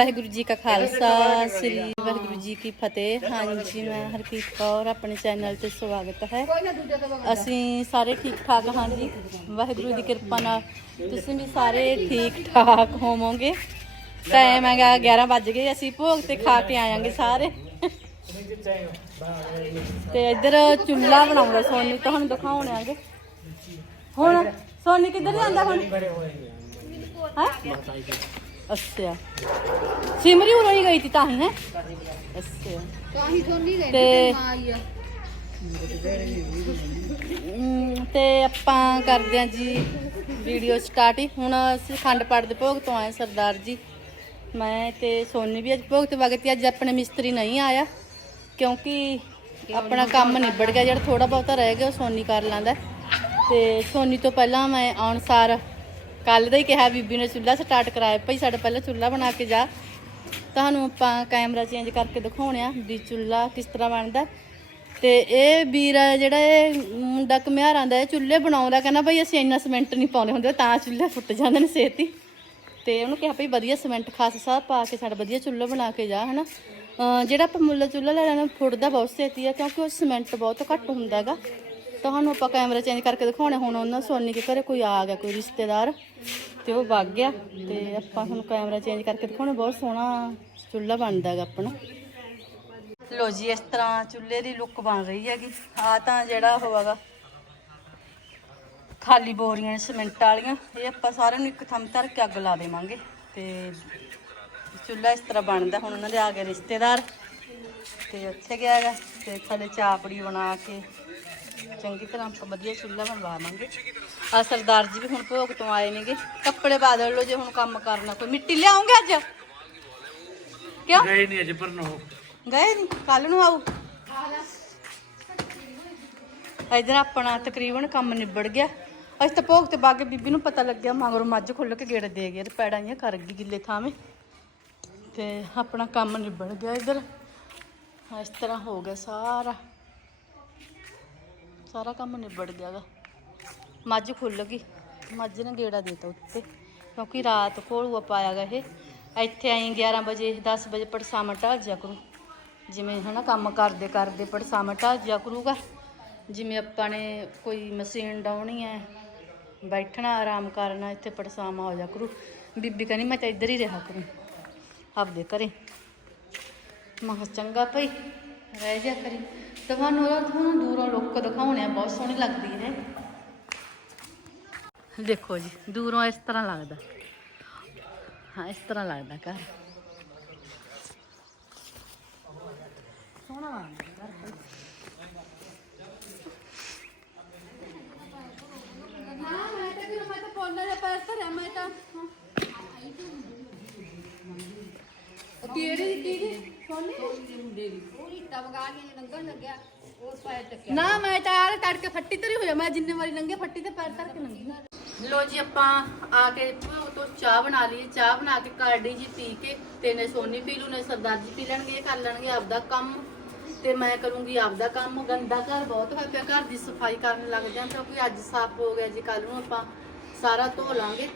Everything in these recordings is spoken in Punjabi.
ਵਾਹਿਗੁਰੂ ਜੀ ਕਾ ਖਾਲਸਾ ਸ੍ਰੀ ਵਾਹਿਗੁਰੂ ਜੀ ਕੀ ਫਤਿਹ। ਹਾਂਜੀ ਮੈਂ ਹਰਪ੍ਰੀਤ ਕੌਰ ਆਪਣੇ ਚੈਨਲ ਤੇ ਸਵਾਗਤ ਹੈ। ਅਸੀਂ ਸਾਰੇ ਠੀਕ ਠਾਕ ਹਾਂ ਜੀ ਵਾਹਿਗੁਰੂ ਦੀ ਕਿਰਪਾ ਨਾਲ ਤੁਸੀਂ ਵੀ ਸਾਰੇ ਠੀਕ ਠਾਕ ਹੋਵੋਗੇ। ਟਾਈਮ ਹੈਗਾ 11 ਵੱਜ ਗਏ ਅਸੀਂ ਭੋਗ ਤੇ ਖਾ ਕੇ ਆਵਾਂਗੇ ਸਾਰੇ। ਤੇ ਇੱਧਰ ਚੁੱਲ੍ਹਾ ਬਣਾਉਂਦਾ ਸੋਨੀ ਤੁਹਾਨੂੰ ਦਿਖਾਉਣਾਂਗੇ ਹੁਣ ਸੋਨੀ ਕਿੱਧਰ ਜਾਂਦਾ ਹੁਣ? ਹਾਂ? ਅੱਛਾ। ਸਿਮਰੀ ਉਰੋਂ ਹੀ ਗਈ ਸੀ ਤਾਂ ਹੀ ਹੈ? ਅੱਛਾ। ਕਾਹੀ ਸੋਨੀ ਦੇ ਤੇ ਆਈ ਆ ਅਮ, ਤੇ ਆਪਾਂ ਕਰਦੇ ਹਾਂ ਜੀ ਵੀਡੀਓ ਸਟਾਰਟ ਹੀ ਹੁਣ ਅਸੀਂ ਖੰਡ ਪਾਠ ਦੇ ਭੋਗ ਤੋਂ ਆਏ ਸਰਦਾਰ ਜੀ। ਮੈਂ ਤੇ ਸੋਨੀ ਵੀ ਅੱਜ ਭੋਗ ਤੇ ਵਗਤੀ ਅੱਜ ਆਪਣੇ ਮਿਸਤਰੀ ਨਹੀਂ ਆਇਆ ਕਿਉਂਕਿ ਆਪਣਾ ਕੰਮ ਨਿਬੜ ਗਿਆ ਜਿਹੜਾ ਥੋੜਾ ਬਹੁਤਾ ਰਹਿ ਗਿਆ ਉਹ ਸੋਨੀ ਕਰ ਲੈਂਦਾ। ਤੇ ਸੋਨੀ ਤੋਂ ਪਹਿਲਾਂ ਮੈਂ ਆਉਣ ਸਾਰ ਕੱਲ ਦਾ ਹੀ ਕਿਹਾ ਬੀਬੀ ਨੇ ਚੁੱਲ੍ਹਾ ਸਟਾਰਟ ਕਰਾਇਆ, ਭਾਈ ਸਾਡਾ ਪਹਿਲਾਂ ਚੁੱਲ੍ਹਾ ਬਣਾ ਕੇ ਜਾ। ਤੁਹਾਨੂੰ ਆਪਾਂ ਕੈਮਰਾ ਚੇਂਜ ਕਰਕੇ ਦਿਖਾਉਣਿਆ ਵੀ ਚੁੱਲ੍ਹਾ ਕਿਸ ਤਰ੍ਹਾਂ ਬਣਦਾ। ਤੇ ਇਹ ਵੀਰ ਜਿਹੜਾ ਇਹ ਮੁੰਡਾ ਕਮਿਆਰਾਂ ਦਾ, ਇਹ ਚੁੱਲ੍ਹੇ ਬਣਾਉਂਦਾ, ਕਹਿੰਦਾ ਭਈ ਅਸੀਂ ਇੰਨਾ ਸੀਮੈਂਟ ਨਹੀਂ ਪਾਉਂਦੇ ਹੁੰਦੇ, ਤਾਂ ਚੁੱਲ੍ਹੇ ਫੁੱਟ ਜਾਂਦੇ ਨੇ ਛੇਤੀ। ਤੇ ਉਹਨੂੰ ਕਿਹਾ ਭਾਈ ਵਧੀਆ ਸੀਮੈਂਟ ਖਾਸ ਸਾਹ ਪਾ ਕੇ ਸਾਡਾ ਵਧੀਆ ਚੁੱਲ੍ਹਾ ਬਣਾ ਕੇ ਜਾ, ਹਨਾ। ਅਹ ਜਿਹੜਾ ਆਪਾਂ ਮੁੱਲ ਚੁੱਲ੍ਹਾ ਲੈਣਾ ਫੁੱਟਦਾ ਬਹੁਤ ਛੇਤੀ ਆ, ਕਿਉਂਕਿ ਉਹ ਸੀਮੈਂਟ ਬਹੁਤ ਘੱਟ ਹੁੰਦਾ ਹੈਗਾ। ਤੁਹਾਨੂੰ ਆਪਾਂ ਕੈਮਰਾ ਚੇਂਜ ਕਰਕੇ ਦਿਖਾਉਣੇ, ਹੁਣ ਉਹਨਾਂ ਸੋਨੀ ਦੇ ਘਰੇ ਕੋਈ ਆ ਗਿਆ, ਕੋਈ ਰਿਸ਼ਤੇਦਾਰ, ਤੇ ਉਹ ਵਗ ਗਿਆ, ਤੇ ਆਪਾਂ ਤੁਹਾਨੂੰ ਕੈਮਰਾ ਚੇਂਜ ਕਰਕੇ ਦਿਖਾਉਣੇ, ਬਹੁਤ ਸੋਹਣਾ ਚੁੱਲ੍ਹਾ ਬਣਦਾ ਹੈਗਾ ਆਪਣਾ। ਲੋ ਜੀ, ਇਸ ਤਰ੍ਹਾਂ ਚੁੱਲ੍ਹੇ ਦੀ ਲੁੱਕ ਬਣ ਰਹੀ ਹੈਗੀ। ਆ ਤਾਂ ਜਿਹੜਾ ਹੋਵੇਗਾ ਖਾਲੀ ਬੋਰੀਆਂ ਨੇ ਸੀਮੈਂਟ ਵਾਲੀਆਂ, ਇਹ ਆਪਾਂ ਸਾਰਿਆਂ ਨੂੰ ਇੱਕ ਥੰਮ ਧਰ ਕੇ ਅੱਗ ਲਾ ਦੇਵਾਂਗੇ। ਤੇ ਚੁੱਲ੍ਹਾ ਇਸ ਤਰ੍ਹਾਂ ਬਣਦਾ, ਹੁਣ ਉਹਨਾਂ ਦੇ ਆ ਗਏ ਰਿਸ਼ਤੇਦਾਰ, ਤੇ ਉੱਥੇ ਗਿਆ ਹੈਗਾ, ਤੇ ਥੱਲੇ ਚਾਪੜੀ ਬਣਾ ਕੇ ਚੰਗੀ ਤਰ੍ਹਾਂ ਆਪਾਂ ਵਧੀਆ ਚੁੱਲ੍ਹਾ ਬਣਵਾਵਾਂਗੇ ਆ ਸਰਦਾਰ ਜੀ ਵੀ ਹੁਣ ਭੋਗ ਤੋਂ ਆਏ ਨੇਗੇ। ਕੱਪੜੇ ਬਾਦਲ ਲੋ ਜੇ ਹੁਣ ਕੰਮ ਕਰਨਾ ਕੋਈ। ਮਿੱਟੀ ਲਿਆਉਂਗੇ ਅੱਜ? ਕਿਉਂ? ਗਏ ਨਹੀਂ ਅਜੇ ਪਰ ਨੋ ਗਏ ਨਹੀਂ ਕੱਲ ਨੂੰ ਆਊ ਇਧਰ ਆਪਣਾ ਤਕਰੀਬਨ ਕੰਮ ਨਿਬੜ ਗਿਆ। ਅਸੀਂ ਤਾਂ ਭੋਗ ਤੇ ਬਾਗੇ ਬੀਬੀ ਨੂੰ ਪਤਾ ਲੱਗਿਆ ਮਗਰੋਂ ਮੱਝ ਖੁੱਲ ਕੇ ਗੇੜ ਦੇ ਗਏ ਤੇ ਪੈੜਾਂ ਜਿਹੀਆਂ ਕਰ ਗਈ ਗਿੱਲੇ ਥਾਵੇਂ। ਤੇ ਆਪਣਾ ਕੰਮ ਨਿਬੜ ਗਿਆ ਇਧਰ। ਇਸ ਤਰ੍ਹਾਂ ਹੋ ਗਿਆ ਸਾਰਾ। ਸਾਰਾ ਕੰਮ ਨਿਬੜ ਗਿਆ ਗਾ ਮੱਝ ਖੁੱਲ ਗਈ। ਮੱਝ ਨੇ ਗੇੜਾ ਦੇਤਾ ਉੱਤੇ, ਕਿਉਂਕਿ ਰਾਤ ਕੋਲੂਆ ਪਾਇਆ ਗਾ ਇਹ। ਇੱਥੇ ਆਈ 11 ਵਜੇ 10 ਵਜੇ ਪੜਸਾਮਾ ਢਾਲ ਜਿਆ ਕਰੂ। ਜਿਵੇਂ ਹਨਾ ਕੰਮ ਕਰਦੇ ਕਰਦੇ ਪੜਸਾਮਾ ਢਾਲ ਜਿਆ ਕਰੂਗਾ। ਜਿਵੇਂ ਆਪਾਂ ਨੇ ਕੋਈ ਮਸ਼ੀਨ ਡਾਉਣੀ ਹੈ ਬੈਠਣਾ, ਆਰਾਮ ਕਰਨਾ, ਇੱਥੇ ਪੜਸਾਮਾ ਹੋ ਜਾ ਕਰੂ। ਬੀਬੀ ਕਹਿੰਦੀ, ਮੈਂ ਤਾਂ ਇੱਧਰ ਹੀ ਰਿਹਾ ਕਰੂੰ। ਆਪਦੇ ਘਰੇ। ਮੈਂ ਕਿਹਾ, ਚੰਗਾ ਭਈ। ਰਹਿ ਜਾ ਕਰੀ। ਤੁਹਾਨੂੰ ਉਹ ਤੁਹਾਨੂੰ ਦੂਰੋਂ ਲੁੱਕ ਦਿਖਾਉਣੇ ਆ ਬਹੁਤ ਸੋਹਣੀ ਲੱਗਦੀ ਹੈ। ਦੇਖੋ ਜੀ ਦੂਰੋਂ ਇਸ ਤਰ੍ਹਾਂ ਲੱਗਦਾ। ਹਾਂ ਇਸ ਤਰ੍ਹਾਂ ਲੱਗਦਾ ਘਰ। ਸੋਹਣਾ ਲੱਗਦਾ ਹਾਂ ਮੈਂ ਤਾਂ ਫਿਰ ਮੈਂ ਤਾਂ ਫੋਨਾਂ ਦੇ ਪੈਰ ਧਰਿਆ ਮੈਂ ਤਾਂ। ਕਿਹੜੀ ਕਿਹੜੀ ਸੋਨੀ ਉਹ ਵਗਾ ਕੇ ਲੱਗਿਆ ਟੱਕਿਆ ਨਾ ਮੈਂ ਤਾਂ ਯਾਰ ਤੜਕੇ ਫੱਟੀ ਤਰੀ ਹੋਇਆ ਮੈਂ ਜਿੰਨੇ ਵਾਰੀ ਲੰਘੇ ਫੱਟੀ ਤੇ ਪੈਰ ਧਰ ਕੇ ਲੰਘੀ। ਲੋ ਜੀ ਆਪਾਂ ਆ ਕੇ ਭੋਗ ਤੋਂ ਚਾਹ ਬਣਾ ਲਈ ਚਾਹ ਬਣਾ ਕੇ ਕਾਰਡੀ ਜੀ ਪੀ ਕੇ ਤੇ ਨੇ ਸੋਨੀ ਪੀ ਲੂ ਨੇ ਸਰਦਾਰ ਜੀ ਪੀ ਲੈਣਗੇ ਇਹ ਕਰ ਲੈਣਗੇ ਆਪਦਾ ਕੰਮ। ਤੇ ਮੈਂ ਕਰੂੰਗੀ ਆਪਦਾ ਕੰਮ। ਗੰਦਾ ਘਰ ਬਹੁਤ ਹੋਇਆ ਪਿਆ ਘਰ ਦੀ ਸਫ਼ਾਈ ਕਰਨ ਲੱਗ ਜਾਂ ਕਿਉਂਕਿ ਅੱਜ ਸਾਫ਼ ਹੋ ਗਿਆ ਜੀ ਕੱਲ ਨੂੰ ਆਪਾਂ ਸਾਰਾ ਧੋ ਲਾਂਗੇ।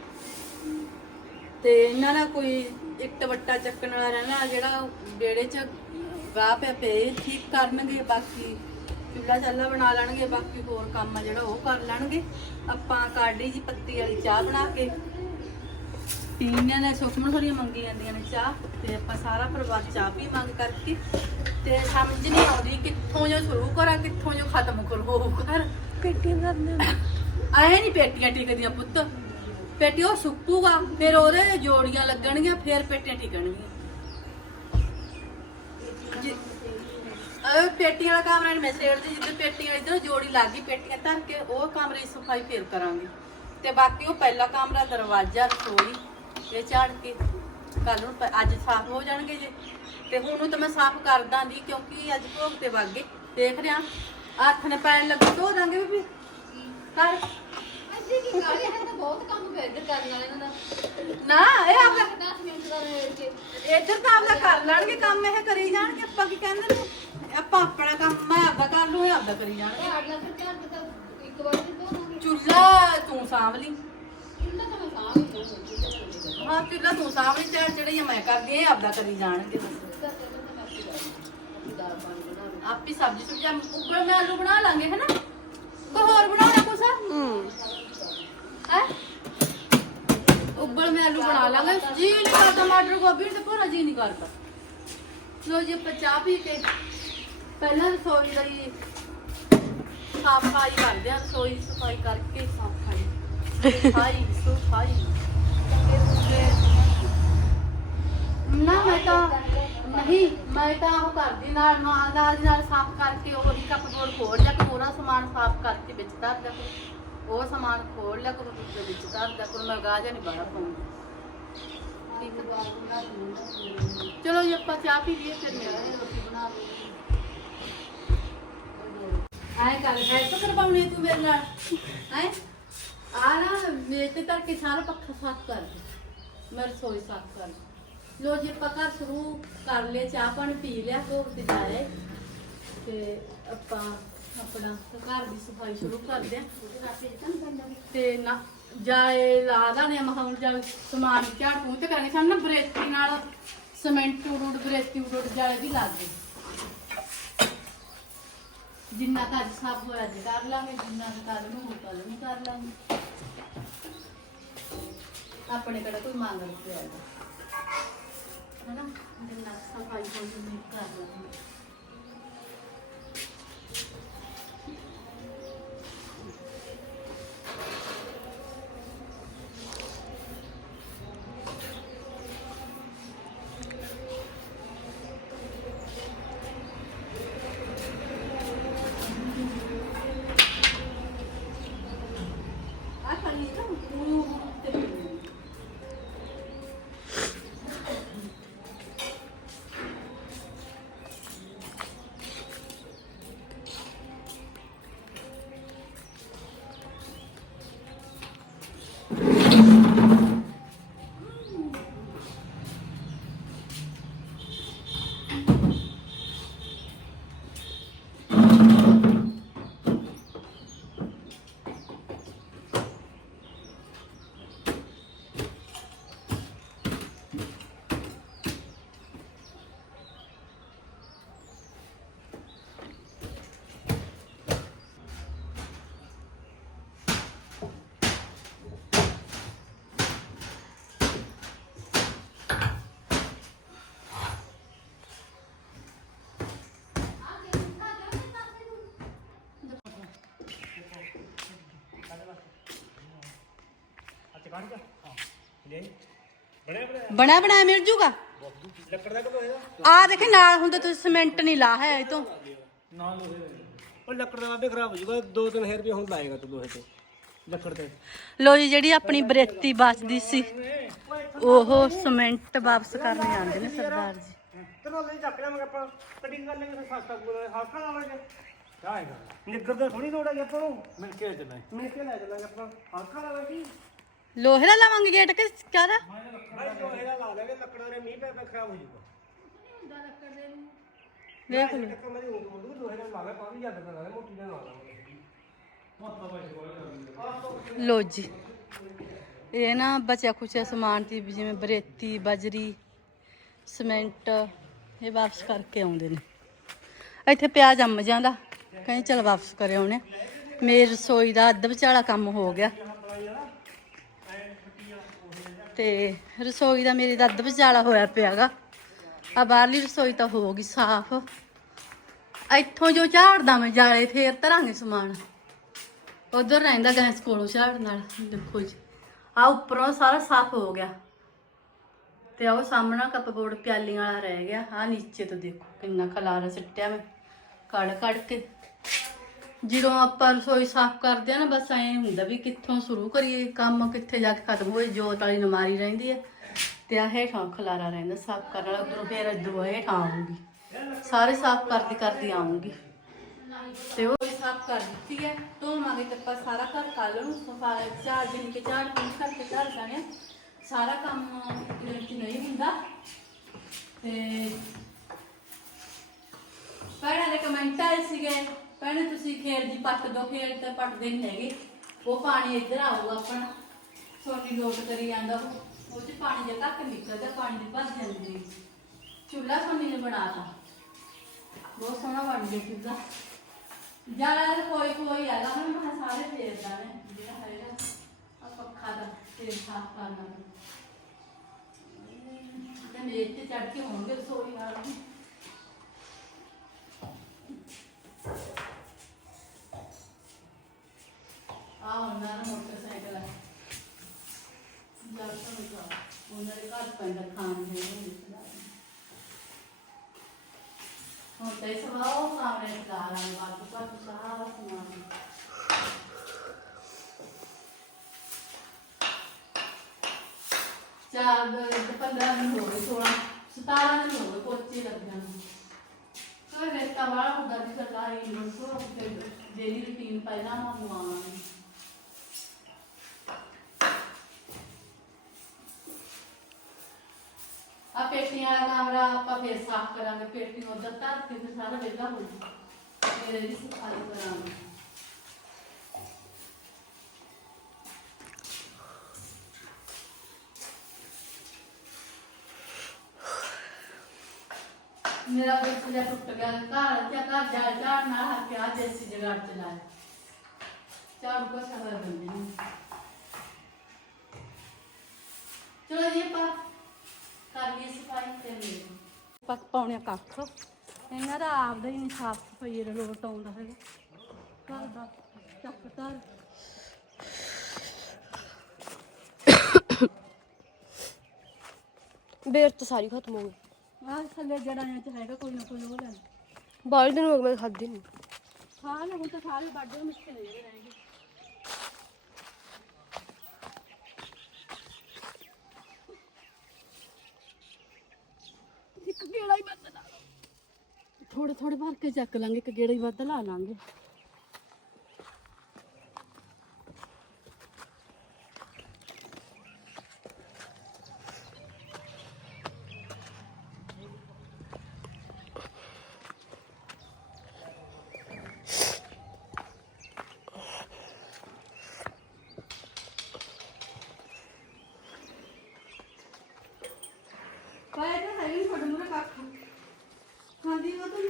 ਤੇ ਇਹਨਾਂ ਦਾ ਕੋਈ ਇੱਟ ਵੱਟਾ ਚੱਕਣ ਵਾਲਾ ਰਹਿਣਾ ਜਿਹੜਾ ਵਿਹੜੇ 'ਚ ਗਾਹ ਪਿਆ ਪਏ ਠੀਕ ਕਰਨਗੇ ਬਾਕੀ ਚੁੱਲ੍ਹਾ ਚੱਲਾ ਬਣਾ ਲੈਣਗੇ ਬਾਕੀ ਹੋਰ ਕੰਮ ਆ ਜਿਹੜਾ ਉਹ ਕਰ ਲੈਣਗੇ। ਆਪਾਂ ਕਾਢੀ ਜੀ ਪੱਤੀ ਵਾਲੀ ਚਾਹ ਬਣਾ ਕੇ। ਪੀਣਿਆਂ ਨੇ ਸੁਖਮਣ ਥੋੜੀਆਂ ਮੰਗੀ ਜਾਂਦੀਆਂ ਨੇ ਚਾਹ ਤੇ ਆਪਾਂ ਸਾਰਾ ਪਰਿਵਾਰ ਚਾਹ ਵੀ ਮੰਗ ਕਰਕੇ। ਤੇ ਸਮਝ ਨਹੀਂ ਆਉਂਦੀ ਕਿੱਥੋਂ ਜੋ ਸ਼ੁਰੂ ਕਰਾਂ ਕਿੱਥੋਂ ਜੋ ਖਤਮ ਕਰੋ ਕਰ। ਪੇਟੀਆਂ ਕਰਨੇ ਆਏ ਨਹੀਂ ਪੇਟੀਆਂ ਟਿਕਦੀਆਂ ਪੁੱਤ। ਪੇਟੀ ਉਹ ਸੁੱਕੂਗਾ ਫਿਰ ਉਹਦੇ ਜੋੜੀਆਂ ਲੱਗਣਗੀਆਂ ਫਿਰ ਪੇਟੀਆਂ ਟਿਕਣਗੀਆਂ। ਪੇਟੀਆਂ ਵਾਲਾ ਕਮਰਾ ਨਹੀਂ ਮੈਂ ਸੇੜਦੀ ਜਿੱਦਾਂ ਪੇਟੀਆਂ ਇਧਰ ਜੋੜੀ ਲੱਗ ਗਈ ਪੇਟੀਆਂ ਧਰ ਕੇ ਉਹ ਕਮਰੇ ਦੀ ਸਫ਼ਾਈ ਫੇਰ ਕਰਾਂਗੇ। ਤੇ ਬਾਕੀ ਉਹ ਪਹਿਲਾ ਕਮਰਾ ਦਰਵਾਜ਼ਾ ਰਸੋਈ ਇਹ ਝਾੜ ਕੇ ਕੱਲ ਨੂੰ ਪ- ਅੱਜ ਸਾਫ਼ ਹੋ ਜਾਣਗੇ ਜੇ। ਤੇ ਹੁਣ ਨੂੰ ਤਾਂ ਮੈਂ ਸਾਫ਼ ਕਰ ਦਾਂਗੀ ਕਿਉਂਕਿ ਅੱਜ ਭੋਗ ਤੇ ਵਗ। ਗਏ ਦੇਖ ਰਿਆ ਹੱਥ ਨੇ ਪੈਣ ਲੱਗੇ ਧੋ ਦਾਂਗੇ ਵੀ ਕਰ ਅੱਧੀ ਕੀ ਕਾਲੇ ਹੈ ਤਾਂ ਬਹੁਤ ਕੰਮ ਫੇਰ ਇੱਧਰ ਕਰਨ ਵਾਲੇ ਇਹਨਾਂ ਦਾ ਨਾ ਇਹ ਆਪਦਾ 10 ਮਿੰਟ ਦਾ ਰੇਟ ਕੇ। ਇੱਧਰ ਤਾਂ ਆਪਦਾ ਕਰ ਲੈਣਗੇ ਕੰਮ ਇਹ ਕਰੀ ਜਾਣਗੇ ਆਪਾਂ ਕੀ ਕਹਿੰਦੇ ਨੇ? ਆਪਾਂ ਆਪਣਾ ਕੰਮ ਮੈਂ ਆਪਦਾ ਕਰ ਲੂ ਇਹ ਆਪਦਾ ਕਰੀ ਜਾਣਗੇ ਤੇ 8 ਲੱਖ ਰੁਪਏ ਤਾਂ ਇੱਕ ਵਾਰ ਤੇ ਦੋ ਦਾਂਗੇ ਚੁੱਲ੍ਹਾ ਤੂੰ ਸਾਂਭ ਲਈ। ਇਹਨਾਂ ਤਾਂ ਮੈਂ ਹਾਂ ਚੁੱਲਾ ਤੂੰ ਸਾਹਮਣੇ ਚੜ ਚੜੀ ਮੈਂ ਕਰਦੀ ਆ ਆਪਦਾ ਕਰੀ ਜਾਣਗੇ। ਆਪੀ ਸਬਜ਼ੀ ਸੁਬਜ਼ੀ ਉੱਪਰ ਮੈਂ ਆਲੂ ਬਣਾ ਲਾਂਗੇ ਹਨਾ? ਕੋਈ ਹੋਰ ਬਣਾਉਣਾ ਕੁਛ? ਹੂੰ? ਹੈ ਉੱਬਲ ਮੈਂ ਆਲੂ ਬਣਾ ਲਾਂਗੇ। ਜੀ ਨਹੀਂ ਕਰਦਾ ਮਟਰ ਗੋਭੀ ਤੇ ਪੂਰਾ ਜੀ ਨਹੀਂ ਕਰਦਾ। ਲੋ ਜੀ ਆਪਾਂ ਚਾਹ ਪੀ ਕੇ ਪਹਿਲਾਂ ਰਸੋਈ ਦਾ ਹੀ ਸਾਫ਼ ਸਫ਼ਾਈ ਕਰਦੇ ਆ, ਰਸੋਈ ਸਫ਼ਾਈ ਕਰਕੇ ਸਾਫ਼ ਸਫ਼ਾਈ ਸਫ਼ਾਈ ਸਫ਼ਾਈ। ਨਾ, ਮੈਂ ਤਾਂ ਨਹੀਂ, ਮੈਂ ਤਾਂ ਉਹ ਕਰਦੀ ਨਾਲ ਨਾਲ ਨਾਲ ਸਾਫ਼ ਕਰਕੇ ਉਹ ਹੀ ਕੱਪ ਖੋਲ ਲਿਆ ਪੂਰਾ ਸਮਾਨ ਸਾਫ਼ ਕਰਕੇ ਵਿੱਚ ਧਰ ਦਿਆ ਕਰੋ। ਉਹ ਸਮਾਨ ਖੋਲ ਲਿਆ ਕਰੋ ਦੂਜੇ ਵਿੱਚ ਧਰ ਦਿਆ ਕਰੋ, ਮੈਂ ਗਾਜਾ ਨਹੀਂ ਬੜਾ ਪਾਉਂਦੀ। ਚਲੋ ਜੀ, ਆਪਾਂ ਚਾਹ ਪੀ ਲਈਏ, ਫਿਰ ਮਿਲਾਂਗੇ ਰੋਟੀ ਬਣਾ ਲਈਏ। ਆਏ ਕੱਲ ਹੈਲਪ ਕਰਵਾਉਣੀ ਤੂੰ ਮੇਰੇ ਨਾਲ ਹੈ ਆ ਨਾ ਮੇਰੇ ਤੇ ਤੱਕ ਕੇ ਸਾਰਾ ਪੱਖਾ ਸਾਫ਼ ਕਰ ਦੇ ਮੈਂ ਰਸੋਈ ਸਾਫ਼ ਕਰ ਦੇ। ਲੋ ਜੀ ਆਪਾਂ ਘਰ ਸ਼ੁਰੂ ਕਰ ਲਿਆ ਚਾਹ ਪਾਣੀ ਪੀ ਲਿਆ ਧੋਪ ਤੇ ਜਾਏ ਤੇ ਆਪਾਂ ਆਪਣਾ ਘਰ ਦੀ ਸਫ਼ਾਈ ਸ਼ੁਰੂ ਕਰਦੇ ਹਾਂ ਤੇ ਨਾ ਜਾਏ ਲਾ ਦਾਣੇ ਮਹਾਉਣ ਜਾ ਸਮਾਨ ਝਾੜ ਪੂੰ ਤੇ ਕਰਾਂਗੇ ਸਾਨੂੰ ਨਾ ਬਰੇਤੀ ਨਾਲ ਸਿਮੈਂਟ ਉਡ ਬਰੇਤੀ ਉਡ ਜਾਲੇ ਵੀ ਲੱਗ ਗਏ ਜਿੰਨਾ ਘਰ ਸਭ ਹੋਇਆ ਜੀ ਕਰ ਲਾਂਗੇ, ਜਿੰਨਾ ਕੁ ਕੱਲ ਨੂੰ ਉਹ ਕੱਲ ਨੂੰ ਕਰ ਲਾਂਗੇ। ਆਪਣੇ ਕਿਹੜਾ ਕੋਈ ਮੰਗ ਨਹੀਂ ਹੈ ਹੈਨਾ? ਜਿੰਨਾ ਸਫ਼ਾਈ ਹੋ ਜਿੰਨੀ ਕਰ ਲਾਂਗੇ ਆ ਪਾਣੀ ਤਾਂ ਉਹ ਤੇ ਬਣਾ ਬਣਾਇਆ ਮਿਲ ਜੂਗਾ? ਆ ਦੇਖੇ ਨਾਲ ਹੁੰਦਾ ਤੁਸੀਂ ਸੀਮੈਂਟ ਨਹੀਂ ਲਾ ਹੈ ਇਹ ਤੋਂ। ਉਹ ਲੱਕੜ ਦਾ ਬਾਬੇ ਖਰਾਬ ਹੋ ਜਾਊਗਾ 2-3000 ਰੁਪਏ ਹੁਣ ਲਾਏਗਾ ਤੂੰ ਲੋਹੇ ਤੇ ਲੱਕੜ ਤੇ। ਲੋ ਜੀ ਜਿਹੜੀ ਆਪਣੀ ਬਰੇਤੀ ਬਚਦੀ ਸੀ ਉਹ ਸੀਮੈਂਟ ਵਾਪਸ ਕਰਨ ਆਉਂਦੇ ਨੇ ਸਰਦਾਰ ਜੀ। ਚਲੋ ਲੈ ਚੱਕ ਲਿਆਵਾਂਗੇ ਆਪਾਂ ਕਟਿੰਗ ਕਰ ਲੈਂਗੇ ਫਿਰ ਸਸਤਾ ਕੋਲ ਹਲਕਾ ਲਾਵਾਂਗੇ ਚਾਹੇਗਾ ਨਿੱਗਰ ਦਾ ਥੋੜੀ ਲੋੜ ਹੈ ਆਪਾਂ ਨੂੰ। ਮਿਲ ਕੇ ਚੱਲਾਂਗੇ। ਮਿਲ ਕੇ ਲੈ ਚੱਲਾਂਗੇ ਆਪਾਂ ਹਲਕਾ ਲਾਵਾਂਗੇ ਲੋਹੇ ਦਾ ਲਾਵਾਂਗੇ ਗੇਟ ਕਿ ਕਾਹਦਾ ਭਾਈ ਲੋਹੇ ਦਾ ਲਾ ਦੇਗੇ ਲੱਕੜਾਂ ਦੇ ਮੀਂਹ ਪੈ ਪੈ ਖਰਾਬ ਹੋ ਜਾਊਗਾ ਵੇਖ ਲਓ। ਇੱਕ ਮੇਰੀ ਉਂਗਲ ਮੁੰਡ ਲੋਹੇ ਦਾ ਲਾਵੇ ਪਾ ਵੀ ਜੱਦ ਦਾ ਲਾਵੇ ਮੋਟੀ ਦਾ ਲਾ ਲਾਂਗੇ ਲੋ ਜੀ। ਇਹ ਨਾ ਬਚਿਆ ਖੁਚਿਆ ਸਮਾਨ ਸੀ ਜਿਵੇਂ ਬਰੇਤੀ, ਬਜਰੀ, ਸੀਮੈਂਟ, ਇਹ ਵਾਪਸ ਕਰਕੇ ਆਉਂਦੇ ਨੇ। ਇੱਥੇ ਪਿਆ ਜੰਮ ਜਾਂਦਾ। ਕਹਿੰਦੇ ਚਲ ਵਾਪਸ ਕਰੇ ਆਉਣੇ ਮੇਰੀ ਰਸੋਈ ਦਾ ਅੱਧ ਵਿਚਾਲਾ ਕੰਮ ਹੋ ਗਿਆ। ਤੇ ਰਸੋਈ ਦਾ ਮੇਰੀ ਦਾ ਅੱਧ ਵਿਚਾਲਾ ਹੋਇਆ ਪਿਆਗਾ। ਆ ਬਾਹਰਲੀ ਰਸੋਈ ਤਾਂ ਹੋ ਗਈ ਸਾਫ਼। ਇੱਥੋਂ ਜੋ ਝਾੜਦਾ ਮੈਂ ਜਾਲੇ, ਫੇਰ ਧਰਾਂਗੇ ਸਮਾਨ। ਉਧਰ ਰਹਿੰਦਾ ਗੈਸ ਕੋਲੋਂ ਝਾੜ ਨਾਲ, ਦੇਖੋ ਜੀ। ਆ ਉੱਪਰੋਂ ਸਾਰਾ ਸਾਫ਼ ਹੋ ਗਿਆ। ਤੇ ਉਹ ਸਾਹਮਣਾ ਕੱਪਬੋਰਡ ਪਿਆਲੀਆਂ ਵਾਲਾ ਰਹਿ ਗਿਆ। ਆ ਨੀਚੇ ਤੋਂ ਦੇਖੋ ਕਿੰਨਾ ਖਲਾਰਾ ਸਿੱਟਿਆ ਮੈਂ। ਕੜ ਕੜ ਕੇ। ਜਦੋਂ ਆਪਾਂ ਰਸੋਈ ਸਾਫ਼ ਕਰਦੇ ਆ ਨਾ, ਬਸ ਐਂ ਹੁੰਦਾ ਵੀ ਕਿੱਥੋਂ ਸ਼ੁਰੂ ਕਰੀਏ, ਕੰਮ ਕਿੱਥੇ ਜਾ ਕੇ ਖਤਮ ਹੋਏ, ਜੋਤ ਵਾਲੀ ਨਮਾਰੀ ਰਹਿੰਦੀ ਹੈ ਤੇ ਆ ਹੇਠਾਂ ਖਲਾਰਾ ਰਹਿੰਦਾ ਸਾਫ਼ ਕਰਨ ਵਾਲਾ, ਉਧਰੋਂ ਫੇਰ ਇਧਰੋਂ ਹੇਠਾਂ ਆਉਂਗੀ ਸਾਰੇ ਸਾਫ਼ ਕਰਦੀ ਕਰਦੀ ਆਉਂਗੀ ਤੇ ਉਹ ਸਾਫ਼ ਕਰ ਦਿੱਤੀ ਹੈ ਧੋਵਾਂਗੇ ਤੇ ਆਪਾਂ ਸਾਰਾ ਘਰ ਕੱਲ ਨੂੰ ਸਫ਼ਾਈ ਝਾੜ ਜਿੰਨ ਕੇ ਝਾੜ ਪੂੰਝ ਕਰਕੇ ਝਾੜ ਜਾਣੇ ਸਾਰਾ ਕੰਮ ਦਿਨ ਚ ਨਹੀਂ ਹੁੰਦਾ। ਤੇ ਪਹਿਲਾਂ ਦੇ ਕਮੈਂਟ ਆਏ ਸੀਗੇ ਭੈਣੇ, ਤੁਸੀਂ ਖੇਡ ਦੀ ਪੱਟ ਦੋ, ਖੇਡ ਤੇ ਪੱਟਦੇ ਨਹੀਂ ਹੈਗੇ। ਉਹ ਪਾਣੀ ਇੱਧਰ ਆਊਗਾ ਆਪਣਾ। ਸੋਨੀ ਲੋਟ ਕਰੀ ਜਾਂਦਾ ਉਹ। ਚ ਪਾਣੀ ਜਿਹਾ ਘੱਟ ਨਿਕਲਦਾ ਪਾਣੀ ਦੀ ਭਰ ਜਾਂਦੀ ਚੁੱਲ੍ਹਾ ਸੋਨੀ ਨੇ ਬਣਾਤਾ ਬਹੁਤ ਸੋਹਣਾ ਬਣ ਗਿਆ ਚੁੱਲ੍ਹਾ। ਜ਼ਿਆਦਾ ਕੋਈ ਕੋਈ ਹੈਗਾ ਮੈਂ ਸਾਰੇ ਫੇਰਦਾ ਨੇ। ਜਿਹੜਾ ਹੈਗਾ ਆ ਪੱਖਾ ਦਾ ਤੇ ਸਾਫ਼ ਕਰਨਾ। ਤੇ ਮੇਜ਼ ਤੇ ਚੜ ਕੇ ਹੋਣਗੇ ਰਸੋਈ ਨਾਲ ਵੀ। ਆ ਉਹਨਾਂ ਦਾ ਮੋਟਰਸਾਈਕਲ। ਹੈ ਜਦ ਤੋਂ ਉਹਨਾਂ ਦੇ ਘਰ ਪੈਂਦਾ ਖਾਣ ਦੇ ਹੁਣ ਤੇ ਸਵਾਓ ਸਾਹਮਣੇ ਦਾਰਾਂ ਬਾਤ ਪਰ ਸਾਰਾ ਸਮਾਨ ਚਾਰ ਪੰਦਰਾਂ ਦਿਨ ਹੋ ਗਏ 16 17 ਦਿਨ ਹੋ ਗਏ ਪੋਚੇ ਲੱਗਣ ਨੂੰ। ਰੇਤਾ ਵਾਲਾ ਹੁੰਦਾ ਜੀ ਸਰਕਾਰੀ ਨੋਟੋ ਤੇ ਡੇਲੀ ਰੁਟੀਨ ਪਹਿਲਾਂ ਮੰਗਵਾਉਣਾ ਆ ਪੇਟੀਆਂ ਵਾਲਾ ਕਮਰਾ ਆਪਾਂ ਫੇਰ ਸਾਫ਼ ਕਰਾਂਗੇ ਪੇਟੀ ਨੂੰ ਉਧਰ ਧਰ ਕੇ ਫਿਰ ਸਾਰਾ ਵਿਹਲਾ ਹੋ ਜੂ ਫਿਰ ਇਹਦੀ ਸਫ਼ਾਈ ਕਰਾਂਗੇ। ਮੇਰਾ ਬੁੱਤ ਜਿਹਾ ਟੁੱਟ ਗਿਆ, ਘਰ ਤੇ ਘਰ ਜਾ ਝਾੜ ਨਾਲ ਹੱਥ ਕੇ ਆ ਦੇਸੀ ਜਗਾੜ ਚ ਲਾਇਆ ਝਾੜੂ ਕੋ ਸਹਰ ਬੰਦੇ ਨੇ ਚਲੋ ਜੀ ਆਪਾਂ ਕਰ ਲਈ ਸਫ਼ਾਈ ਤੇ ਮੇਰੇ ਪੱਕ ਪਾਉਣੇ ਕੱਖ। ਇਹਨਾਂ ਦਾ ਆਪਦਾ ਹੀ ਨਹੀਂ ਸਾਫ਼ ਸਫ਼ਾਈ ਦਾ ਲੋਟ ਆਉਂਦਾ ਹੈਗਾ। ਘਰ ਦਾ ਚੱਕ ਧਰ। ਬੇਰ ਤਾਂ ਸਾਰੀ ਖਤਮ ਹੋ ਗਈ। ਆਹ ਥੱਲੇ ਜੜਾਂ ਚ ਹੈਗਾ ਕੋਈ ਨਾ ਕੋਈ ਉਹ ਲੈ। ਬਾਹਰ ਦਿਨ ਹੋ ਗਏ ਮੈਂ ਖਾਧੀ ਨਹੀਂ ਖਾ ਲੈ ਹੁਣ ਤਾਂ ਸਾਰੇ ਬਾਡੇ ਮਿੱਠੇ ਨਹੀਂ ਜਿਹੜੇ ਇੱਕ ਗੇੜਾ ਹੀ ਵੱਧ ਥੋੜੇ ਥੋੜੇ ਭਰ ਕੇ ਚੱਕ ਲਾਂਗੇ, ਇੱਕ ਗੇੜਾ ਹੀ ਵੱਧ ਲਾ ਲਾਂਗੇ ਪਾਇਆ ਤਾਂ ਹੈ ਨਹੀਂ ਤੁਹਾਡੇ ਮੂਰੇ ਕੱਖ ਖਾਂਦੀ ਉਹ ਤੂੰ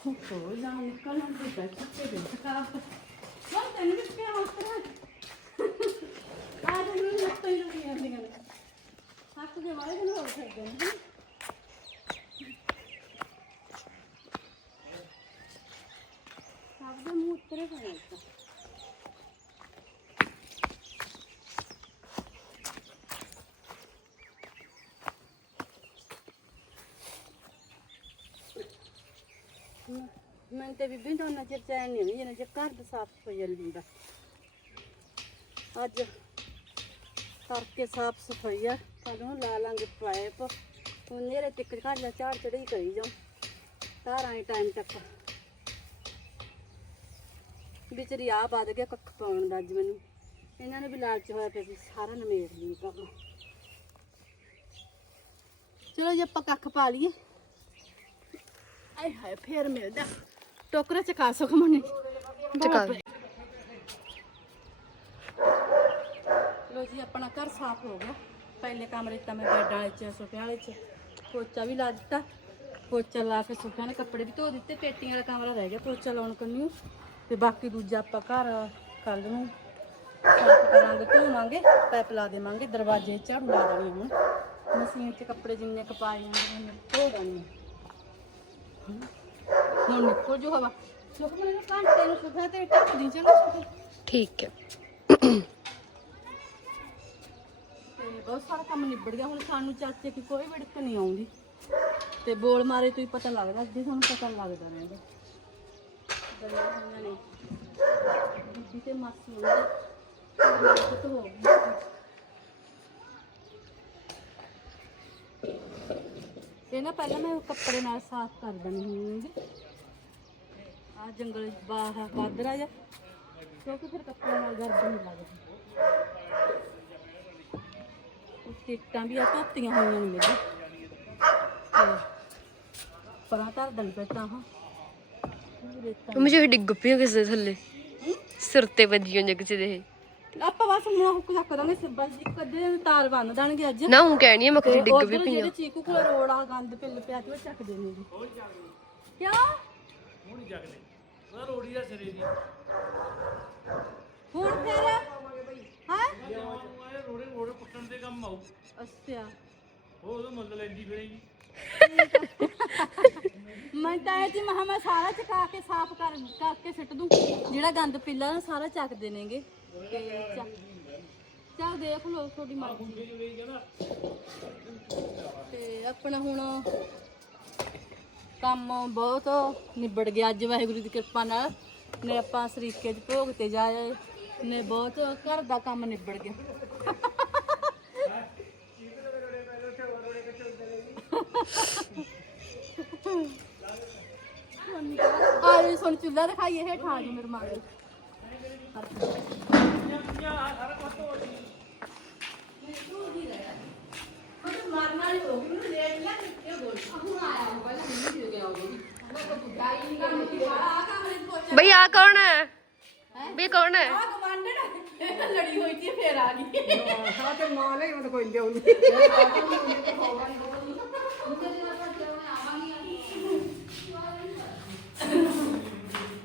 ਹੋ ਜਾ ਨਿਕਲ ਆਂਦੇ ਬੈਠ ਕੇ ਬੈਠ ਕਾ ਮੈਂ ਤੈਨੂੰ ਵੀ ਕਿਹਾ ਉਸ ਤਰ੍ਹਾਂ ਆ ਤੇ ਮੈਨੂੰ ਲੱਤਾਂ ਹੀ ਲੱਗੀ ਜਾਂਦੀਆਂ ਨੇ ਹੱਥ ਦੇ ਵਾਲੇ ਨੂੰ ਹੋਰ ਛੱਡ ਦੇ ਸਭ ਦੇ ਮੂੰਹ ਉੱਤਰੇ ਪਏ ਆ ਮੈਂ ਤੇ ਬੀਬੀ ਤੋਂ ਨਾ ਚਿਰ ਚੈਨ ਨਹੀਂ ਹੋਈ ਜਿੰਨਾ ਚਿਰ ਘਰ ਦਾ ਸਾਫ਼ ਸਫ਼ਾਈ ਹੁੰਦਾ। ਅੱਜ ਕਰਕੇ ਸਾਫ਼ ਸਫ਼ਾਈ ਆ ਕੱਲ ਨੂੰ ਲਾ ਲਾਂਗੇ ਪਾਈਪ ਹੁਣ ਨੇਰੇ ਟਿੱਕ ਘਰ ਦਾ ਝਾੜ ਚੜਾਈ ਕਰੀ ਜਾਉ ਤਾਰਾਂ ਹੀ ਟਾਈਮ ਤੱਕ। ਵਿਚਰੀ ਆ ਵੱਧ ਗਿਆ ਕੱਖ ਪਾਉਣ ਦਾ ਅੱਜ ਮੈਨੂੰ। ਇਹਨਾਂ ਨੇ ਵੀ ਲਾਲਚ ਹੋਇਆ ਪਿਆ ਵੀ ਸਾਰਾ ਨਮੇੜ ਲਈ ਕੰਮ। ਚਲੋ ਜੀ, ਆਪਾਂ ਕੱਖ ਪਾ ਲਈਏ। ਆਏ ਹਾਏ, ਫੇਰ ਮਿਲਦਾ। ਟੋਕਰਾ ਚ ਖਾ ਸਕੋ ਮਨੇ। ਚਕਾ ਲੋ ਜੀ ਆਪਣਾ ਘਰ ਸਾਫ਼ ਹੋ ਗਿਆ। ਪਹਿਲੇ ਕਮਰੇ 'ਚ ਤਾਂ ਮੈਂ ਬੈੱਡ ਵਾਲੇ ਚ ਸੋਫਿਆਂ ਵਾਲੇ ਚ ਪੋਚਾ ਵੀ ਲਾ ਦਿੱਤਾ। ਪੋਚਾ ਲਾ ਕੇ ਸੋਫਿਆਂ ਦੇ ਕੱਪੜੇ ਵੀ ਧੋ ਦਿੱਤੇ ਪੇਟੀਆਂ ਵਾਲਾ ਕਮਰਾ ਰਹਿ ਗਿਆ ਪੋਚਾ ਲਾਉਣ ਕੰਨਿਓ। ਤੇ ਬਾਕੀ ਦੂਜਾ ਆਪਾਂ ਘਰ ਕੱਲ ਨੂੰ ਸਾਫ਼ ਕਰਾਂਗੇ ਧੋਵਾਂਗੇ ਪੈਪ ਲਾ ਦੇਵਾਂਗੇ ਦਰਵਾਜ਼ੇ ਝਾੜੂ ਲਾ ਦੇਣੀ ਹੁਣ। ਮਸ਼ੀਨ 'ਚ ਕੱਪੜੇ ਜਿੰਨੇ ਕੁ ਪਾਏ ਜਾਂਦੇ ਨੇ ਧੋ ਦੇਣੀ ਹੁਣ ਨਿਕਲ ਜੋ ਹਵਾ। ਸੁਖ ਮੈਨੂੰ ਘੰਟੇ ਨੂੰ ਸੁਖਾ ਤੇ ਢੱਕ ਦੀ ਚੰਗਾ ਠੀਕ ਹੈ। ਤੇ ਬਹੁਤ ਸਾਰਾ ਕੰਮ ਨਿਬੜ ਗਿਆ ਹੁਣ ਸਾਨੂੰ ਚਾਚੇ ਕੀ ਕੋਈ ਵਿੜਕ ਨਹੀਂ ਆਉਂਦੀ। ਤੇ ਬੋਲ ਮਾਰੇ ਤੋਂ ਹੀ ਪਤਾ ਲੱਗਦਾ ਅੱਗੇ ਸਾਨੂੰ ਪਤਾ ਲੱਗਦਾ ਰਹਿੰਦਾ। ਗੱਲਾਂ ਹੋਈਆਂ ਨੇ। ਬੀਬੀ ਤੇ ਮਾਸੀ ਹੁੰਦੀ ਤੇ ਹੋ ਗਈ। ਇਹ ਨਾ ਪਹਿਲਾਂ ਮੈਂ ਕੱਪੜੇ ਨਾਲ ਸਾਫ਼ ਕਰ ਦੇਣੀ ਹੁੰਦੀ ਆ। ਜੰਗਲ ਬਾਹ ਬਾਦਰਾ ਜਾ। ਕਿਉਂਕਿ ਫਿਰ ਕੱਪੜੇ ਨਾਲ ਗਰਦ ਨਹੀਂ ਲੱਗਦੀ। ਟਿੱਟਾਂ ਵੀ ਆ ਧੋਤੀਆਂ ਹੋਈਆਂ ਨੇ ਮੇਰੇ ਤੇ ਪਰਾਂ ਧਰ ਦੇਣ ਤਾਂ ਹਾਂ ਮੰਮੀ ਜੇ ਡਿੱਗ ਪਈ ਕਿਸੇ ਦੇ ਥੱਲੇ। ਸਿਰ ਤੇ ਵੱਜੀ ਹੋਣੀ ਕਿਸੇ ਦੇ। ਇਹ। ਆਪਾਂ ਬਸ ਹੁਣ ਹੁੱਕ ਦਾਂਗੇ ਬਸ ਤਾਰ ਬੰਨ ਦੇਣਗੇ ਅੱਜ। ਨਾ ਹੂੰ ਕਹਿਣੀ ਆ ਮੈਂ ਕਿਤੇ ਡਿੱਗ ਵੀ ਉੱਧਰ ਪਈ ਜਿਹੜੇ ਚੀਕੂ ਕੋਲ ਰੋੜਾ ਗੰਦ ਪਿੱਲ ਪਿਆ ਤੇ ਉਹ ਚੱਕ ਦੇਣੇ ਜੀ ਕਿਆ ਹੁਣ ਜਗਦੇ ਉਹ ਰੋੜੀ ਦਾ ਸਿਰੇ ਦੀ ਹੁਣ ਫੇਰ? ਹੈ? ਇਹ ਰੋੜੇ ਰੋੜੇ ਪੁੱਟਣ ਦੇ ਕੰਮ ਆਉ ਅੱਛਾ। ਉਹ ਉਹਦਾ ਮੁੱਲ ਲੈਂਦੀ ਫਿਰੇਗੀ ਮੈਂ ਤਾਂ ਇਹ ਜੀ ਮਹਾ ਮੈਂ ਸਾਰਾ ਚਕਾ ਕੇ ਸਾਫ਼ ਕਰ ਕਰਕੇ ਸਿੱਟ ਦੂੰ। ਜਿਹੜਾ ਗੰਦ ਪਿੱਲਾ ਨਾ ਸਾਰਾ ਚੱਕ ਦੇਣਗੇ। ਤੇ ਚੱਲ ਦੇਖ ਲਓ ਤੁਹਾਡੀ ਮਰਜ਼ੀ। ਤੇ ਆਪਣਾ ਹੁਣ ਕੰਮ ਬਹੁਤ ਨਿਬੜ ਗਿਆ। ਅੱਜ ਵਾਹਿਗੁਰੂ ਦੀ ਕਿਰਪਾ ਨਾਲ ਨੇ ਆਪਾਂ ਸਰੀਕੇ 'ਚ ਭੋਗ ਤੇ ਜਾਏ। ਨੇ ਬਹੁਤ ਘਰ ਦਾ ਕੰਮ ਨਿਬੜ ਗਿਆ। ਆ ਜੀ ਸੁਣ ਚੁੱਲ੍ਹਾ ਦਿਖਾਈਏ ਹੇਠ ਆ ਜੀ ਮੇਰੇ ਮਾਂ ਬਈ ਆ ਕੌਣ ਹੈ? ਬਈ ਕੌਣ ਹੈ? ਲੜੀ ਹੋਈ ਸੀ ਫੇਰ ਆ ਗਈ। ਹਾਂ ਤੇ ਮਾਂ ਲਈ ਉਹ ਕੋਈ ਲਿਆਉਂਦੀ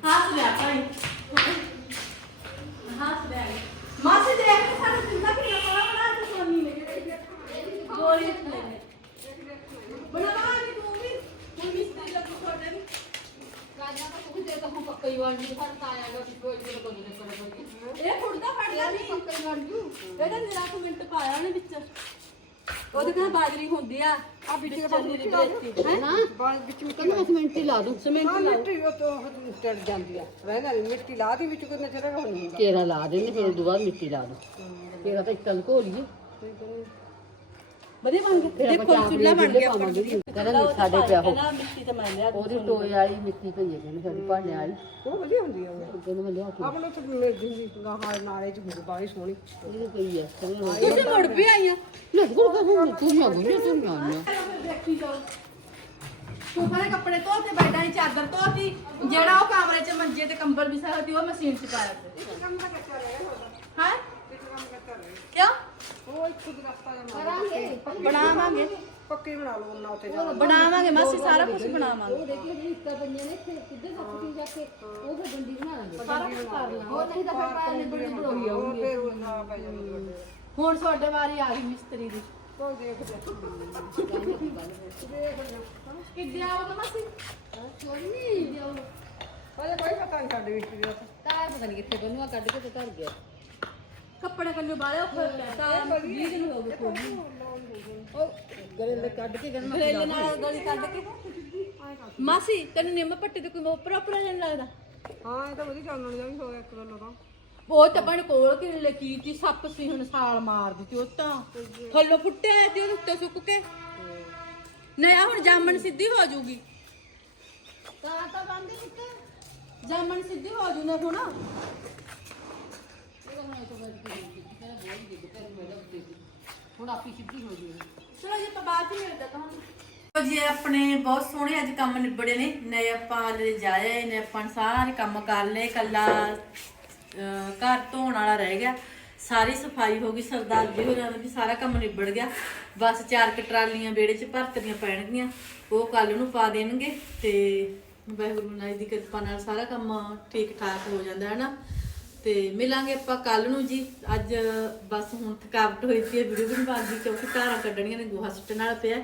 ਹੱਸ ਲਿਆ ਭਾਈ ਹੱਸ ਲਿਆ ਮਾਸੀ ਦੇਖ ਕੇ ਸਾਨੂੰ ਚੁੱਲ੍ਹਾ ਕਿੰਨਾ ਬੜਾ ਬਣਾ ਕੇ ਸੋਨੀ ਨੇ ਗੋਲੀ ਲੈ ਬਣਾ ਨਹੀਂ ਤੂੰ ਵੀ ਹੁਣ ਮਿਸਤਰੀ ਦਾ ਤੁਹਾਡੇ ਵੀ ਰਾਜਾ ਤਾਂ ਤੂੰ ਦੇ ਤਾਂ ਹੁਣ ਪੱਕਾ ਹੀ ਵਾਂਝ ਹਰ ਤਾਇਆ ਗਾ ਕੋਈ ਕੋਈ ਕੋਈ ਨਹੀਂ ਕਰ ਇਹ ਫੁੱਟਦਾ ਫੜਦਾ ਨਹੀਂ ਪੱਕਾ ਹੀ ਵਾਂਝ ਇਹਦਾ ਨਿਰਾ ਕਮੈਂਟ ਪਾਇਆ ਉਹਨੇ ਵਿੱਚ ਉਹਦੇ ਕਹਿੰਦਾ ਬਾਜਰੀ ਹੁੰਦੀ ਆ ਆ ਵਿੱਚ ਚੰਨੀ ਦੀ ਹੈ? ਨਾ ਬਾਲ ਵਿੱਚ ਮਿੱਟੀ ਮੈਂ ਸਿਮੈਂਟ ਹੀ ਲਾ ਦੂੰ ਸਮੇਂ ਮਿੱਟੀ ਉਹ ਤੋਂ ਟੜ ਜਾਂਦੀ ਆ। ਰਹਿਣਾ ਮਿੱਟੀ ਲਾ ਦੀ ਵਿੱਚ ਕੋਈ ਨਜ਼ਰ ਨਹੀਂ ਕੇਰਾ ਲਾ ਦੇਣੇ ਫਿਰ ਉਦੋਂ ਬਾਅਦ ਮਿੱਟੀ ਲਾ ਦੋ ਕੇਰਾ ਤਾਂ ਇੱਕਲ ਘੋਲੀਏ। ਵਧੀਆ ਬਣ ਗਿਆ ਦੇਖੋ ਚੁੱਲ੍ਹਾ ਬਣ ਗਿਆ ਆਪਾਂ ਕਹਿੰਦਾ ਸਾਡੇ ਪਿਆ ਹੋ ਕਹਿੰਦਾ ਮਿੱਟੀ ਤੇ ਮੈਂ ਲਿਆ ਉਹਦੀ ਟੋਏ ਵਾਲੀ ਮਿੱਟੀ ਪਈ ਹੈ ਕਹਿੰਦੇ ਸਾਡੀ ਭਾਂਡੇ ਵਾਲੀ। ਉਹ ਵਧੀਆ ਹੁੰਦੀ ਆ ਉਹ। ਕਹਿੰਦੇ ਮੈਂ ਲਿਆ ਕੇ। ਆਪਣੇ ਉੱਥੇ ਮਿਲ ਜਿੰਦੀ ਗਾਹਾਂ ਨਾਲੇ ਚ ਹੁੰਦੀ ਬਾਹਲੀ ਸੋਹਣੀ। ਇਹਦੀ ਪਈ ਹੈ ਕਹਿੰਦੇ ਮੈਂ ਤੁਸੀਂ ਮੁੜ ਵੀ ਆਈਆਂ ਲੈ ਤੂੰ ਕਹੂੰ ਤੂੰ ਨਾ ਬੋਲੇ ਤੂੰ ਨਾ ਨਾ ਦੇਖੀ ਜਾਓ ਤੂੰ ਪਹਿਲੇ ਕੱਪੜੇ ਧੋਤੇ ਬੈਡਾਂ ਦੀ ਚਾਦਰ ਧੋਤੀ। ਜਿਹੜਾ ਉਹ ਕਮਰੇ 'ਚ ਮੰਜੇ ਤੇ ਕੰਬਲ ਵੀ ਸਾਰਾ ਸੀ ਉਹ ਮਸ਼ੀਨ 'ਚ ਪਾਇਆ ਤੇ ਹਾਂ? ਕਿਆ ਉਹ ਇੱਕ ਖੁਦ ਰਸਤਾ ਜਿਹਾ ਕਰਾਂਗੇ। ਬਣਾਵਾਂਗੇ ਪੱਕੀ ਬਣਾ ਲਓ ਉਹਨਾਂ ਉੱਥੇ ਜਾ ਬਣਾਵਾਂਗੇ ਮਾਸੀ ਸਾਰਾ ਕੁਝ ਬਣਾਵਾਂਗੇ। ਉਹ ਦੇਖ ਲਈ ਇੱਟਾਂ ਪਈਆਂ ਨੇ ਇੱਥੇ ਕਿੱਧਰ ਸੱਤ ਕੀ ਜਾ ਕੇ ਉਹ ਫਿਰ ਡੰਡੀ ਬਣਾ ਲਾਂਗੇ। ਸਾਰਾ ਕੁਝ ਕਰ ਲਾਂਗੇ। ਉਹ ਨਹੀਂ ਤਾਂ ਫਿਰ ਪਾਇਆ ਨੇ ਬੜੀ ਬਣਾਉਣੀ ਉਹ ਫਿਰ ਉਹ ਨਾ ਪੈ ਜਾਂਦੀ ਵੱਡੇ। ਹੁਣ ਤੁਹਾਡੇ ਵਾਰੀ ਆ ਗਈ ਮਿਸਤਰੀ ਦੀ। ਦੇਖ ਕਿੱਦਿਆ ਉਹ ਤਾਂ ਮਾਸੀ? ਹਲੇ ਕੋਈ ਪਤਾ ਨਹੀਂ ਸਾਡੇ ਵਿੱਚ ਤਾਂ ਪਤਾ ਨਹੀਂ ਕਿੱਥੇ ਬੰਨੂਆ ਕੱਢ ਕੇ ਤੇ ਘਰ ਗਿਆ। ਕੱਪੜੇ ਕੰਨੂ ਬਾਲੇ ਔਖੇ ਤਾਂ 20 ਦਿਨ ਹੋ ਗਏ ਖੋਲੀ ਉਹ ਗਲੇ ਦੇ ਕੱਢ ਕੇ ਕਹਿੰਦਾ ਗਰੇਲੇ ਨਾਲ ਗਲੀ ਕੱਢ ਕੇ। ਮਾਸੀ ਤੈਨੂੰ ਨਿੰਮ ਪੱਟੀ ਤੇ ਕੋਈ ਉੱਪਰ ਉੱਪਰ ਜਨ ਲੱਗਦਾ? ਹਾਂ ਇਹ ਤਾਂ ਵਧੀਆ ਚੱਲਣ ਜਾ ਵੀ ਹੋਇਆ ਇੱਕ ਗੱਲ ਤਾਂ। ਉਹ ਤਾਂ ਬਣ ਕੋਲ ਕਿਲੇ ਕੀਤੀ ਸੱਪ ਸੀ ਹੁਣ ਸਾਲ ਮਾਰ ਦਿੱਤੀ ਉਹ ਤਾਂ। ਥੱਲੋਂ ਫੁੱਟਿਆ ਤੇ ਉਹਦੇ ਉੱਤੇ ਸੁੱਕ ਕੇ। ਨਹੀਂ ਆਹ ਹੁਣ ਜਾਮਣ ਸਿੱਧੀ ਹੋ ਜਾਊਗੀ। ਤਾਂ ਤਾਂ ਬੰਦੇ ਕਿੱਥੇ ਜਾਮਣ ਸਿੱਧੀ ਹੋ ਜੂ ਨਾ ਹੁਣ। ਹੁਣ ਆਪੀ ਸਿੱਧੀ ਹੋ ਗਈ ਚਲੋ ਜੀ ਆਪਾਂ ਬਾਅਦ ਚ ਮਿਲਦੇ ਤੁਹਾਨੂੰ ਜੀ ਆਪਣੇ ਬਹੁਤ ਸੋਹਣੇ ਅੱਜ ਕੰਮ ਨਿਬੜੇ ਨੇ। ਨੇ ਆਪਾਂ ਲੈ ਜਾਏ ਨੇ ਆਪਾਂ ਸਾਰੇ ਕੰਮ ਕਰ ਲਏ। ਕੱਲਾ ਘਰ ਧੋਣ ਵਾਲਾ ਰਹਿ ਗਿਆ। ਸਾਰੀ ਸਫ਼ਾਈ ਹੋ ਗਈ, ਸਰਦਾਰ ਜੀ ਹੋਰਾਂ ਦਾ ਵੀ ਸਾਰਾ ਕੰਮ ਨਿਬੜ ਗਿਆ। ਬਸ ਚਾਰ ਕ ਟਰਾਲੀਆਂ ਵਿਹੜੇ 'ਚ ਭਰਤੀਆਂ ਪੈਣਗੀਆਂ। ਉਹ ਕੱਲ ਨੂੰ ਪਾ ਦੇਣਗੇ ਤੇ ਵਾਹਿਗੁਰੂ ਨਾਨਕ ਦੀ ਕਿਰਪਾ ਨਾਲ ਸਾਰਾ ਕੰਮ ਠੀਕ ਠਾਕ ਹੋ ਜਾਂਦਾ ਹੈ ਨਾ ਤੇ ਮਿਲਾਂਗੇ ਆਪਾਂ ਕੱਲ ਨੂੰ ਜੀ। ਅੱਜ ਬਸ ਹੁਣ ਥਕਾਵਟ ਹੋਈ ਸੀ ਵੀਡੀਓ ਵੀ ਨਹੀਂ ਬਣਦੀ ਕਿਉਂਕਿ ਧਾਰਾਂ ਕੱਢਣੀਆਂ ਨੇ, ਗੋਹਾ ਸੁੱਟਣ ਨਾਲ ਪਿਆ।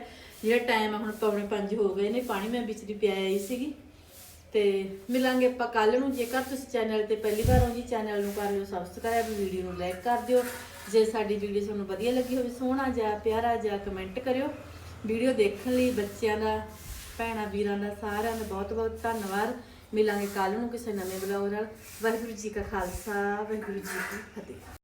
ਜਿਹੜਾ ਟਾਈਮ ਆ, ਹੁਣ ਪੌਣੇ 5 ਹੋ ਗਏ ਨੇ, ਪਾਣੀ ਮੈਂ ਵਿੱਚ ਦੀ ਪਿਆ ਆਈ ਸੀਗੀ। ਤੇ ਮਿਲਾਂਗੇ ਆਪਾਂ ਕੱਲ ਨੂੰ। ਜੇਕਰ ਤੁਸੀਂ ਚੈਨਲ ਤੇ ਪਹਿਲੀ ਵਾਰ ਹੋ ਜੀ ਚੈਨਲ ਨੂੰ ਕਰ ਲਿਓ ਸਬਸਕ੍ਰਾਈਬ ਵੀਡੀਓ ਨੂੰ ਲਾਈਕ ਕਰ ਦਿਓ। ਜੇ ਸਾਡੀ ਵੀਡੀਓ ਤੁਹਾਨੂੰ ਵਧੀਆ ਲੱਗੀ ਹੋਵੇ, ਸੋਹਣਾ ਜਿਹਾ, ਪਿਆਰਾ ਜਿਹਾ ਕਮੈਂਟ ਕਰਿਓ। ਵੀਡੀਓ ਦੇਖਣ ਲਈ ਬੱਚਿਆਂ ਦਾ, ਭੈਣਾਂ ਵੀਰਾਂ ਦਾ ਸਾਰਿਆਂ ਦਾ ਬਹੁਤ ਬਹੁਤ ਧੰਨਵਾਦ। ਮਿਲਾਂਗੇ ਕੱਲ ਨੂੰ ਕਿਸੇ ਨਵੇਂ ਬਲੌਗ ਨਾਲ। ਵਾਹਿਗੁਰੂ ਜੀ ਕਾ ਖਾਲਸਾ, ਵਾਹਿਗੁਰੂ ਜੀ ਕੀ ਫਤਿਹ।